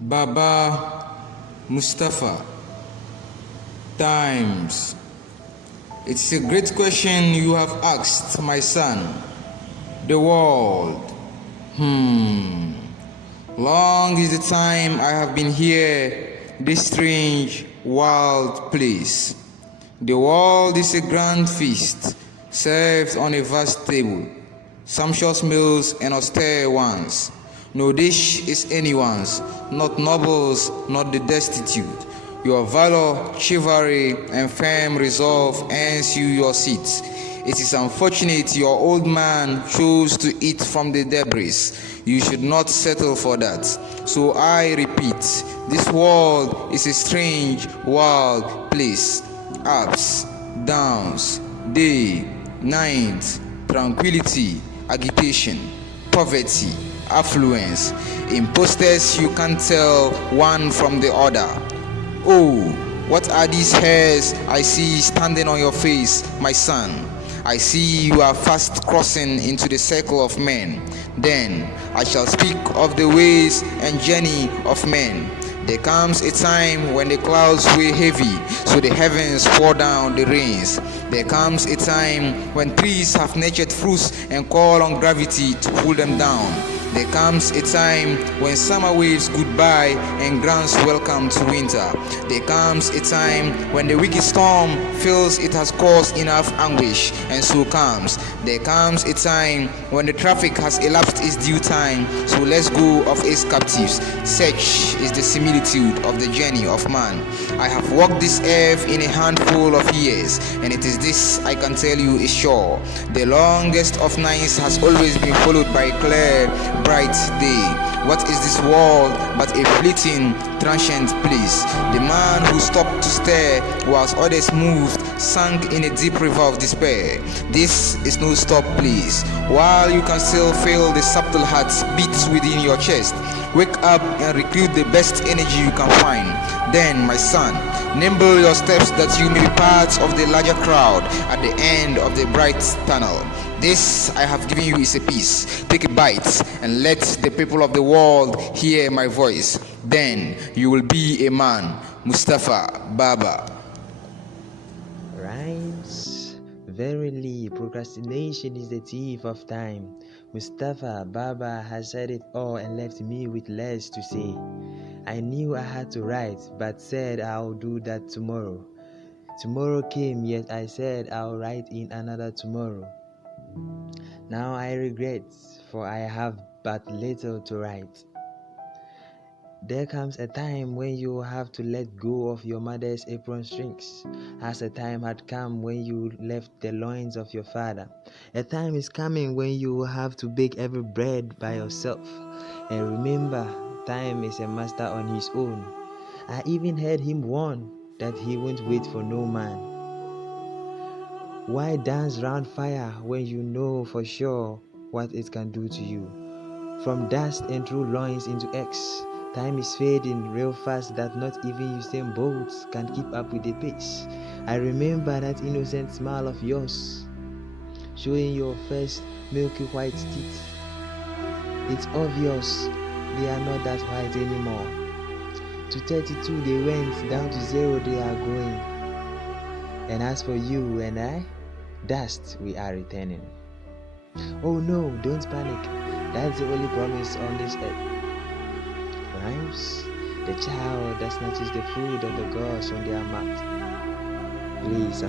Baba Mustapha Times. It's a great question you have asked, my son. The world. Long is the time I have been here, this strange, wild place. The world is a grand feast, served on a vast table, sumptuous meals and austere ones. No dish is anyone's, not nobles, not the destitute. Your valor, chivalry, and firm resolve earns you your seats. It is unfortunate your old man chose to eat from the debris. You should not settle for that. So I repeat, this world is a strange, wild place. Ups, downs, day, night, tranquility, agitation, poverty, affluence, imposters you can't tell one from the other. Oh, what are these hairs I see standing on your face, my son? I see you are fast crossing into the circle of men. Then I shall speak of the ways and journey of men. There comes a time when the clouds weigh heavy, so the heavens pour down the rains. There comes a time when trees have nurtured fruits and call on gravity to pull them down. There comes a time when summer waves goodbye and grants welcome to winter. There comes a time when the wicked storm feels it has caused enough anguish and so calms. There comes a time when the traffic has elapsed its due time, so let's go of its captives. Such is the similitude of the journey of man. I have walked this earth in a handful of years, and it is this I can tell you is sure. The longest of nights has always been followed by a clear, bright day. What is this world but a fleeting, transient place? The man who stopped to stare whilst others moved sank in a deep river of despair. This is no stop place. While you can still feel the subtle heart beats within your chest, wake up and recruit the best energy you can find. Then, my son, nimble your steps that you may be part of the larger crowd at the end of the bright tunnel. This I have given you is a piece. Take a bite and let the people of the world hear my voice. Then you will be a man. Mustapha Baba. Rhymes. Verily, procrastination is the thief of time. Mustapha Baba has said it all and left me with less to say. I knew I had to write, but said I'll do that tomorrow. Tomorrow came, yet I said I'll write in another tomorrow. Now I regret, for I have but little to write. There comes a time when you have to let go of your mother's apron strings, as a time had come when you left the loins of your father. A time is coming when you will have to bake every bread by yourself. And remember, time is a master on his own. I even heard him warn that he won't wait for no man. Why dance round fire when you know for sure what it can do to you? From dust and through loins into X, time is fading real fast that not even Usain Bolt can keep up with the pace. I remember that innocent smile of yours, showing your first milky white teeth. It's obvious they are not that white anymore. To 32 they went, down to 0 they are going. And as for you and I, dust we are returning. Oh no, don't panic. That's the only promise on this earth. Rhymes, the child that snatches the food of the gods from their mouth. Please